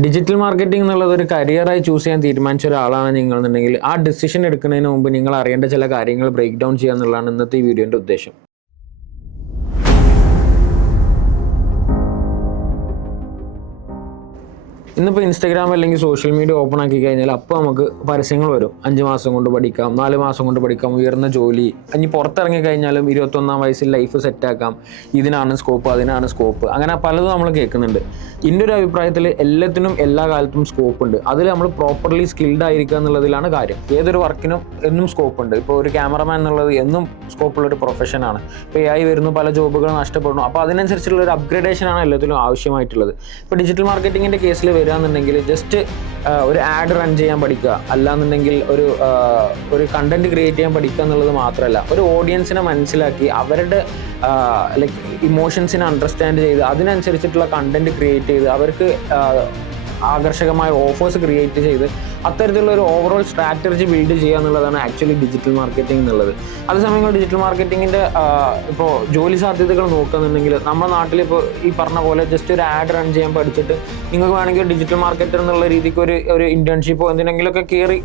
Digital marketing എന്നുള്ളത് ഒരു കരിയറായി choose ചെയ്യാൻ തീരുമാനിച്ച ഒരാളാണ് നിങ്ങളെന്നുണ്ടെങ്കിൽ ആ ഡിസിഷൻ എടുക്കുന്നതിന് മുമ്പ് നിങ്ങൾ അറിയേണ്ട ചില കാര്യങ്ങൾ ബ്രേക്ക് ഡൗൺ ചെയ്യുക എന്നുള്ളതാണ് ഇന്നത്തെ ഈ വീഡിയോൻ്റെ ഉദ്ദേശം. ഇന്നിപ്പോൾ ഇൻസ്റ്റാഗ്രാം അല്ലെങ്കിൽ സോഷ്യൽ മീഡിയ ഓപ്പൺ ആക്കി കഴിഞ്ഞാൽ അപ്പോൾ നമുക്ക് പരസ്യങ്ങൾ വരും. 5 മാസം കൊണ്ട് പഠിക്കാം, 4 മാസം കൊണ്ട് പഠിക്കാം, ഉയർന്ന ജോലി, ഇനി പുറത്തിറങ്ങി കഴിഞ്ഞാലും 21-ാം വയസ്സിൽ ലൈഫ് സെറ്റാക്കാം, ഇതിനാണ് സ്കോപ്പ്, അതിനാണ് സ്കോപ്പ്, അങ്ങനെ പലതും നമ്മൾ കേൾക്കുന്നുണ്ട്. എൻ്റെ ഒരു അഭിപ്രായത്തിൽ എല്ലാത്തിനും എല്ലാ കാലത്തും സ്കോപ്പ് ഉണ്ട്. അതിൽ നമ്മൾ പ്രോപ്പർലി സ്കിൽഡ് ആയിരിക്കുക എന്നുള്ളതിലാണ് കാര്യം. ഏതൊരു വർക്കിനും എന്നും സ്കോപ്പ് ഉണ്ട്. ഇപ്പോൾ ഒരു ക്യാമറമാൻ എന്നുള്ളത് എന്നും സ്കോപ്പുള്ളൊരു പ്രൊഫഷനാണ്. ഇപ്പോൾ AI വരുന്നു, പല ജോബുകൾ നഷ്ടപ്പെടുന്നു. അപ്പോൾ അതിനനുസരിച്ചുള്ള ഒരു അപ്ഗ്രേഡേഷനാണ് എല്ലാത്തിലും ആവശ്യമായിട്ടുള്ളത്. ഇപ്പോൾ ഡിജിറ്റൽ മാർക്കറ്റിങ്ങിൻ്റെ കേസിൽ വരികയാണെന്നുണ്ടെങ്കിൽ ജസ്റ്റ് ഒരു ആഡ് റൺ ചെയ്യാൻ പഠിക്കുക, അല്ലാന്നുണ്ടെങ്കിൽ ഒരു കണ്ടന്റ് ക്രിയേറ്റ് ചെയ്യാൻ പഠിക്കുക എന്നുള്ളത് മാത്രമല്ല, ഒരു ഓഡിയൻസിനെ മനസ്സിലാക്കി അവരുടെ ലൈക്ക് ഇമോഷൻസിനെ അണ്ടർസ്റ്റാൻഡ് ചെയ്ത് അതിനനുസരിച്ചിട്ടുള്ള കണ്ടന്റ് ക്രിയേറ്റ് ചെയ്ത് അവർക്ക് ആകർഷകമായ ഓഫേഴ്സ് ക്രിയേറ്റ് ചെയ്ത് അത്തരത്തിലുള്ള ഒരു ഓവറോൾ സ്ട്രാറ്റജി ബിൽഡ് ചെയ്യുക എന്നുള്ളതാണ് ആക്ച്വലി ഡിജിറ്റൽ മാർക്കറ്റിംഗ് എന്നുള്ളത്. അതേസമയം ഡിജിറ്റൽ മാർക്കറ്റിങ്ങിൻ്റെ ഇപ്പോൾ ജോലി സാധ്യതകൾ നോക്കുകയെന്നുണ്ടെങ്കിൽ നമ്മുടെ നാട്ടിൽ ഇപ്പോൾ ഈ പറഞ്ഞ പോലെ ജസ്റ്റ് ഒരു ആഡ് റൺ ചെയ്യാൻ പഠിച്ചിട്ട് നിങ്ങൾക്ക് വേണമെങ്കിൽ ഡിജിറ്റൽ മാർക്കറ്റർ എന്നുള്ള രീതിക്ക് ഒരു ഇൻറ്റേൺഷിപ്പോ എന്തിനെങ്കിലുമൊക്കെ കയറി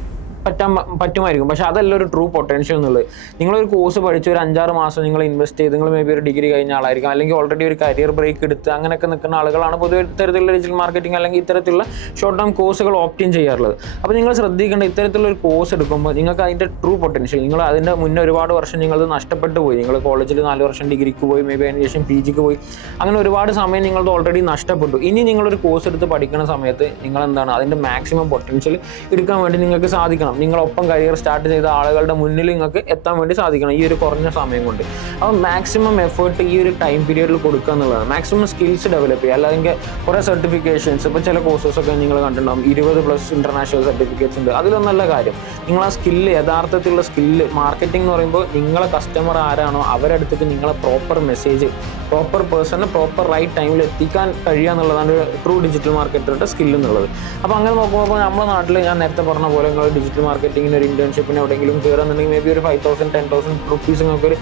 പറ്റുമായിരിക്കും. പക്ഷെ അതല്ല ഒരു ട്രൂ പൊട്ടൻഷ്യൽ എന്നുള്ളത്. നിങ്ങളൊരു കോഴ്സ് പഠിച്ച് ഒരു 5-6 മാസം നിങ്ങൾ ഇൻവെസ്റ്റ് ചെയ്ത് നിങ്ങൾ മേ ബി ഒരു ഡിഗ്രി കഴിഞ്ഞ ആളായിരിക്കും, അല്ലെങ്കിൽ ഓൾറെഡി ഒരു കരിയർ ബ്രേക്ക് എടുത്ത് അങ്ങനെയൊക്കെ നിൽക്കുന്ന ആളുകളാണ് പൊതുവെ ഇത്തരത്തിലുള്ള ഡിജിറ്റൽ മാർക്കറ്റിംഗ് അല്ലെങ്കിൽ ഇത്തരത്തിലുള്ള ഷോർട്ട് ടേം കോഴ്സുകൾ ഓപ്റ്റ് ചെയ്യാറുള്ളത്. അപ്പോൾ നിങ്ങൾ ശ്രദ്ധിക്കേണ്ട, ഇത്തരത്തിലുള്ള ഒരു കോഴ്സ് എടുക്കുമ്പോൾ നിങ്ങൾക്ക് അതിൻ്റെ ട്രൂ പൊട്ടൻഷ്യൽ, നിങ്ങൾ അതിൻ്റെ മുന്നേ ഒരുപാട് വർഷം നിങ്ങളത് നഷ്ടപ്പെട്ടു പോയി. നിങ്ങൾ കോളേജിൽ 4 വർഷം ഡിഗ്രിക്ക് പോയി, മേ ബി അതിന് ശേഷം PGക്ക് പോയി, അങ്ങനെ ഒരുപാട് സമയം നിങ്ങളത് ഓൾറെഡി നഷ്ടപ്പെട്ടു. ഇനി നിങ്ങളൊരു കോഴ്സ് എടുത്ത് പഠിക്കുന്ന സമയത്ത് നിങ്ങൾ എന്താണ് അതിൻ്റെ മാക്സിമം പൊട്ടൻഷ്യൽ എടുക്കാൻ വേണ്ടി നിങ്ങൾക്ക് സാധിക്കണം. നിങ്ങളൊപ്പം കരിയർ സ്റ്റാർട്ട് ചെയ്ത ആളുകളുടെ മുന്നിൽ നിങ്ങൾക്ക് എത്താൻ വേണ്ടി സാധിക്കണം ഈ ഒരു കുറഞ്ഞ സമയം കൊണ്ട്. അപ്പോൾ മാക്സിമം എഫേർട്ട് ഈ ഒരു ടൈം പീരീഡിൽ കൊടുക്കുക എന്നുള്ളതാണ്. മാക്സിമം സ്കിൽസ് ഡെവലപ്പ് ചെയ്യുക. അല്ലെങ്കിൽ കുറേ സർട്ടിഫിക്കേഷൻസ്, ഇപ്പോൾ ചില കോഴ്സസൊക്കെ നിങ്ങൾ കണ്ടിട്ടുണ്ടാകും, 20+ ഇൻ്റർനാഷണൽ സർട്ടിഫിക്കറ്റ്സ് ഉണ്ട്. അതിലൊന്നല്ല കാര്യം, നിങ്ങൾ ആ സ്കില്ല്, യഥാർത്ഥത്തിലുള്ള സ്കില്ല്, മാർക്കറ്റിംഗ് എന്ന് പറയുമ്പോൾ നിങ്ങളെ കസ്റ്റമർ ആരാണോ അവരടുത്തേക്ക് നിങ്ങളെ proper message, proper person proper right ടൈമിൽ എത്തിക്കാൻ കഴിയുക എന്നുള്ളതാണ് ട്രൂ ഡിജിറ്റൽ മാർക്കറ്ററുടെ സ്കിൽ എന്നുള്ളത്. അപ്പോൾ അങ്ങനെ നോക്കുമ്പോൾ നമ്മുടെ നാട്ടിൽ ഞാൻ നേരത്തെ പറഞ്ഞ പോലെ നിങ്ങൾ ഡിജിറ്റൽ മാർക്കറ്റിങ്ങിന് ഒരു ഇന്റേൺഷിപ്പിന് എവിടെയെങ്കിലും കയറുന്നുണ്ടെങ്കിൽ മേ ബി ഒരു 5,000-10,000 റുപ്പീസ് നിങ്ങൾക്ക് ഒരു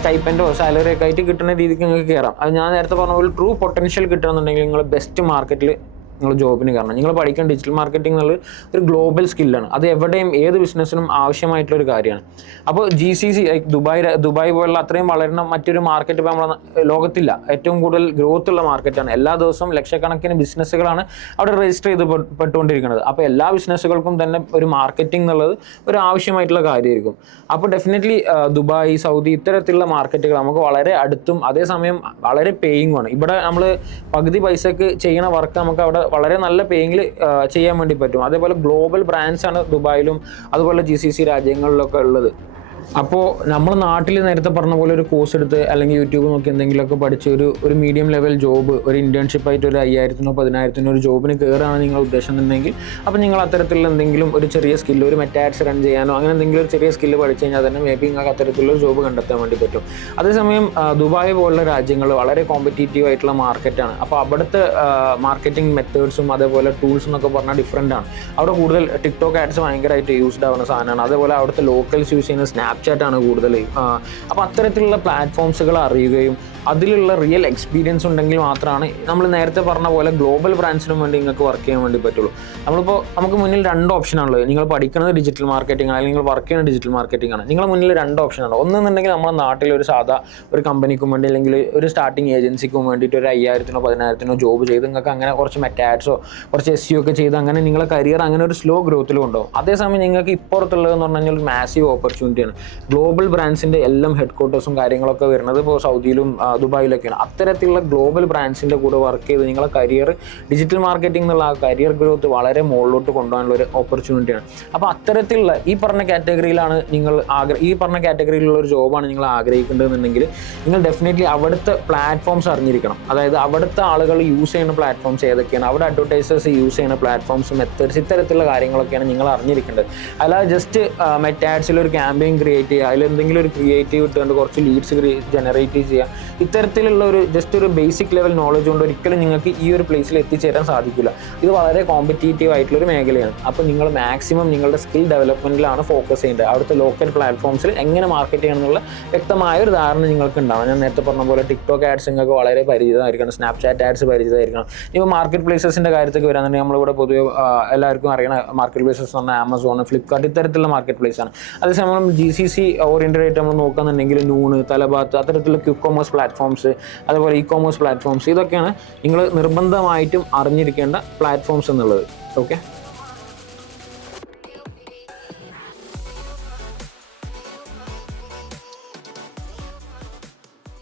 സ്റ്റൈപ്പൻഡോ സാലറി ഒക്കെ ആയിട്ട് കിട്ടുന്ന രീതിക്ക് നിങ്ങൾക്ക് കയറാം. അത് ഞാൻ നേരത്തെ പറഞ്ഞ പോലെ ട്രൂ പൊട്ടൻഷ്യൽ കിട്ടുകയെന്നുണ്ടെങ്കിൽ നിങ്ങൾ ബെസ്റ്റ് മാർക്കറ്റിൽ നിങ്ങൾ ജോബിന് കാരണം നിങ്ങൾ പഠിക്കുന്ന ഡിജിറ്റൽ മാർക്കറ്റിംഗ് എന്നുള്ളത് ഒരു ഗ്ലോബൽ സ്കില്ലാണ്. അത് എവിടെയും ഏത് ബിസിനസ്സിനും ആവശ്യമായിട്ടുള്ളൊരു കാര്യമാണ്. അപ്പോൾ GCC ദുബായ് പോലുള്ള അത്രയും വളരുന്ന മറ്റൊരു മാർക്കറ്റ് ഇപ്പോൾ നമ്മളെ ലോകത്തില്ല. ഏറ്റവും കൂടുതൽ ഗ്രോത്ത് ഉള്ള മാർക്കറ്റാണ്. എല്ലാ ദിവസവും ലക്ഷക്കണക്കിന് ബിസിനസ്സുകളാണ് അവിടെ രജിസ്റ്റർ പെട്ടുകൊണ്ടിരിക്കുന്നത്. അപ്പോൾ എല്ലാ ബിസിനസ്സുകൾക്കും തന്നെ ഒരു മാർക്കറ്റിംഗ് എന്നുള്ളത് ഒരു ആവശ്യമായിട്ടുള്ള കാര്യമായിരിക്കും. അപ്പോൾ ഡെഫിനറ്റ്ലി ദുബായ്, സൗദി ഇത്തരത്തിലുള്ള മാർക്കറ്റുകൾ നമുക്ക് വളരെ അടുത്തും അതേസമയം വളരെ പേയിങ്ങുമാണ്. ഇവിടെ നമ്മൾ പകുതി പൈസക്ക് ചെയ്യുന്ന വർക്ക് നമുക്ക് അവിടെ വളരെ നല്ല പേയിങ്ങിൽ ചെയ്യാൻ വേണ്ടി പറ്റും. അതേപോലെ ഗ്ലോബൽ ബ്രാൻഡ്സാണ് ദുബായിലും അതുപോലെ GCC രാജ്യങ്ങളിലൊക്കെ ഉള്ളത്. അപ്പോൾ നമ്മൾ നാട്ടിൽ നേരത്തെ പറഞ്ഞ പോലെ ഒരു കോഴ്സ് എടുത്ത് അല്ലെങ്കിൽ യൂട്യൂബ് നോക്കി എന്തെങ്കിലുമൊക്കെ പഠിച്ച് ഒരു മീഡിയം ലെവൽ ജോബ്, ഒരു ഇൻറ്റേൺഷിപ്പായിട്ട് ഒരു 5,000-നോ 10,000-നോ ഒരു ജോബിന് കയറുകയാണ് നിങ്ങളുടെ ഉദ്ദേശം എന്നുണ്ടെങ്കിൽ അപ്പോൾ നിങ്ങൾ അത്തരത്തിലുള്ള എന്തെങ്കിലും ഒരു ചെറിയ സ്കില്ല്, ഒരു മെറ്റാഡ്സ് റൺ ചെയ്യാനോ അങ്ങനെ എന്തെങ്കിലും ഒരു ചെറിയ സ്കില്ല് പഠിച്ചു കഴിഞ്ഞാൽ തന്നെ മേ ബി നിങ്ങൾക്ക് അത്തരത്തിലുള്ള ജോബ് കണ്ടെത്താൻ വേണ്ടി പറ്റും. അതേസമയം ദുബായ് പോലുള്ള രാജ്യങ്ങൾ വളരെ കോമ്പറ്റീറ്റീവ് ആയിട്ടുള്ള മാർക്കറ്റാണ്. അപ്പോൾ അവിടുത്തെ മാർക്കറ്റിംഗ് മെത്തേഡ്സും അതേപോലെ ടൂൾസും എന്നൊക്കെ പറഞ്ഞാൽ ഡിഫറൻ്റ് ആണ്. അവിടെ കൂടുതൽ ടിക്ടോക്ക് ആഡ്സ് ഭയങ്കരമായിട്ട് യൂസ്ഡ് ആവുന്ന സാധനമാണ്. അതേപോലെ അവിടുത്തെ ലോക്കൽസ് യൂസ് ചെയ്യുന്ന സ്നാപ്ചാറ്റാണ് കൂടുതൽ. അപ്പോൾ അത്തരത്തിലുള്ള പ്ലാറ്റ്ഫോംസുകൾ അറിയുകയും അതിലുള്ള റിയൽ എക്സ്പീരിയൻസ് ഉണ്ടെങ്കിൽ മാത്രമാണ് നമ്മൾ നേരത്തെ പറഞ്ഞ പോലെ ഗ്ലോബൽ ബ്രാൻഡ്സിനും വേണ്ടി നിങ്ങൾക്ക് വർക്ക് ചെയ്യാൻ വേണ്ടി പറ്റുള്ളൂ. നമുക്ക് മുന്നിൽ 2 ഓപ്ഷനാണുള്ളത്. നിങ്ങൾ പഠിക്കുന്നത് ഡിജിറ്റൽ മാർക്കറ്റിംഗ് അല്ലെങ്കിൽ നിങ്ങൾ വർക്ക് ചെയ്യുന്ന ഡിജിറ്റൽ മാർക്കറ്റിംഗ് ആണ്. നിങ്ങളുടെ മുന്നിൽ 2 ഓപ്ഷനാണ്. ഒന്നെന്നുണ്ടെങ്കിൽ നമ്മുടെ നാട്ടിൽ ഒരു സാധാ ഒരു കമ്പനിക്കും വേണ്ടി അല്ലെങ്കിൽ ഒരു സ്റ്റാർട്ടിങ് ഏജൻസിക്കും വേണ്ടിയിട്ട് ഒരു 5,000-നോ 10,000-നോ ജോബ് ചെയ്ത് നിങ്ങൾക്ക് അങ്ങനെ കുറച്ച് മെറ്റാഡ്സോ കുറച്ച് SEO ഒക്കെ ചെയ്ത് അങ്ങനെ നിങ്ങളെ കരിയർ അങ്ങനെ ഒരു സ്ലോ ഗ്രോത്തിൽ കൊണ്ടുപോകും. അതേസമയം നിങ്ങൾക്ക് ഇപ്പുറത്തുള്ളതെന്ന് പറഞ്ഞു കഴിഞ്ഞാൽ ഒരു മാസീവ് ഓപ്പർച്യൂണിറ്റിയാണ്. ഗ്ലോബൽ ബ്രാൻഡ്സിൻ്റെ എല്ലാം ഹെഡ് ക്വാർട്ടേഴ്സും കാര്യങ്ങളൊക്കെ വരുന്നത് ഇപ്പോൾ സൗദിയിലും ദുബായിലൊക്കെയാണ്. അത്തരത്തിലുള്ള ഗ്ലോബൽ ബ്രാൻഡ്സിൻ്റെ കൂടെ വർക്ക് ചെയ്ത് നിങ്ങളെ കരിയർ ഡിജിറ്റൽ മാർക്കറ്റിംഗ് എന്നുള്ള ആ കരിയർ ഗ്രോത്ത് വളരെ മുകളിലോട്ട് കൊണ്ടുപോകാനുള്ള ഒരു ഓപ്പർച്യൂണിറ്റിയാണ്. അപ്പോൾ അത്തരത്തിലുള്ള ഈ പറഞ്ഞ കാറ്റഗറിയിലാണ് ഈ പറഞ്ഞ കാറ്റഗറിയിലുള്ള ഒരു ജോബാണ് നിങ്ങൾ ആഗ്രഹിക്കേണ്ടതെന്നുണ്ടെങ്കിൽ നിങ്ങൾ ഡെഫിനറ്റ്ലി അവിടുത്തെ പ്ലാറ്റ്ഫോംസ് അറിഞ്ഞിരിക്കണം. അതായത് അവിടുത്തെ ആളുകൾ യൂസ് ചെയ്യുന്ന പ്ലാറ്റ്ഫോംസ് ഏതൊക്കെയാണ്, അവിടെ അഡ്വർടൈസേഴ്സ് യൂസ് ചെയ്യുന്ന പ്ലാറ്റ്ഫോംസ്, മെത്തേഡ്സ് ഇത്തരത്തിലുള്ള കാര്യങ്ങളൊക്കെയാണ് നിങ്ങൾ അറിഞ്ഞിരിക്കേണ്ടത്. അല്ലാതെ ജസ്റ്റ് മെറ്റാഡ്സിൽ ഒരു ക്യാമ്പയിൻ ക്രിയേറ്റ് ചെയ്യുക, അതിലെന്തെങ്കിലും ഒരു ക്രിയേറ്റീവ് ഇട്ടുകൊണ്ട് കുറച്ച് ലീഡ്സ് ജനറേറ്റ് ചെയ്യുക, ഇത്തരത്തിലുള്ള ഒരു ജസ്റ്റ് ഒരു ബേസിക് ലെവൽ നോളജ് കൊണ്ട് ഒരിക്കലും നിങ്ങൾക്ക് ഈ ഒരു പ്ലേസിൽ എത്തിച്ചേരാൻ സാധിക്കില്ല. ഇത് വളരെ കോമ്പറ്റീറ്റീവ് ആയിട്ടുള്ളൊരു മേഖലയാണ്. അപ്പോൾ നിങ്ങൾ മാക്സിമം നിങ്ങളുടെ സ്കിൽ ഡെവലപ്മെൻറ്റിലാണ് ഫോക്കസ് ചെയ്യേണ്ടത്. അവിടുത്തെ ലോക്കൽ പ്ലാറ്റ്ഫോംസിൽ എങ്ങനെ മാർക്കറ്റ് ചെയ്യണം എന്നുള്ള വ്യക്തമായ ഒരു ധാരണ നിങ്ങൾക്ക് ഉണ്ടാവും. ഞാൻ നേരത്തെ പറഞ്ഞ പോലെ ടിക്ടോക്ക് ആഡ്സ് നിങ്ങൾക്ക് വളരെ പരിചിതമായിരിക്കണം, സ്നാപ്ചാറ്റ് ആഡ്സ് പരിചിതമായിരിക്കണം. ഇപ്പോൾ മാർക്കറ്റ് പ്ലേസസിൻ്റെ കാര്യത്തേക്ക് വരാന്നുണ്ടെങ്കിൽ നമ്മളിവിടെ പൊതുവെ എല്ലാവർക്കും അറിയണ മാർക്കറ്റ് പ്ലേസസ് എന്ന് പറഞ്ഞാൽ ആമസോൺ, ഫ്ലിപ്കാർട്ട് ഇത്തരത്തിലുള്ള മാർക്കറ്റ് പ്ലേസാണ്. അതേസമയം നമ്മൾ GCC ഓറിയൻറ്റഡ് ആയിട്ട് നമ്മൾ നോക്കുകയാണെന്നുണ്ടെങ്കിൽ നൂണ്, തലബാത്ത് അത്തരത്തിലുള്ള ക്വിക്ക് കൊമേഴ്സ് പ്ലാറ്റ്ഫോംസ്, അതുപോലെ ഇ-കൊമേഴ്സ് പ്ലാറ്റ്ഫോംസ്, ഇതൊക്കെയാണ് നിങ്ങൾ നിർബന്ധമായിട്ടും അറിഞ്ഞിരിക്കേണ്ട പ്ലാറ്റ്ഫോംസ് എന്നുള്ളത്. ഓക്കെ.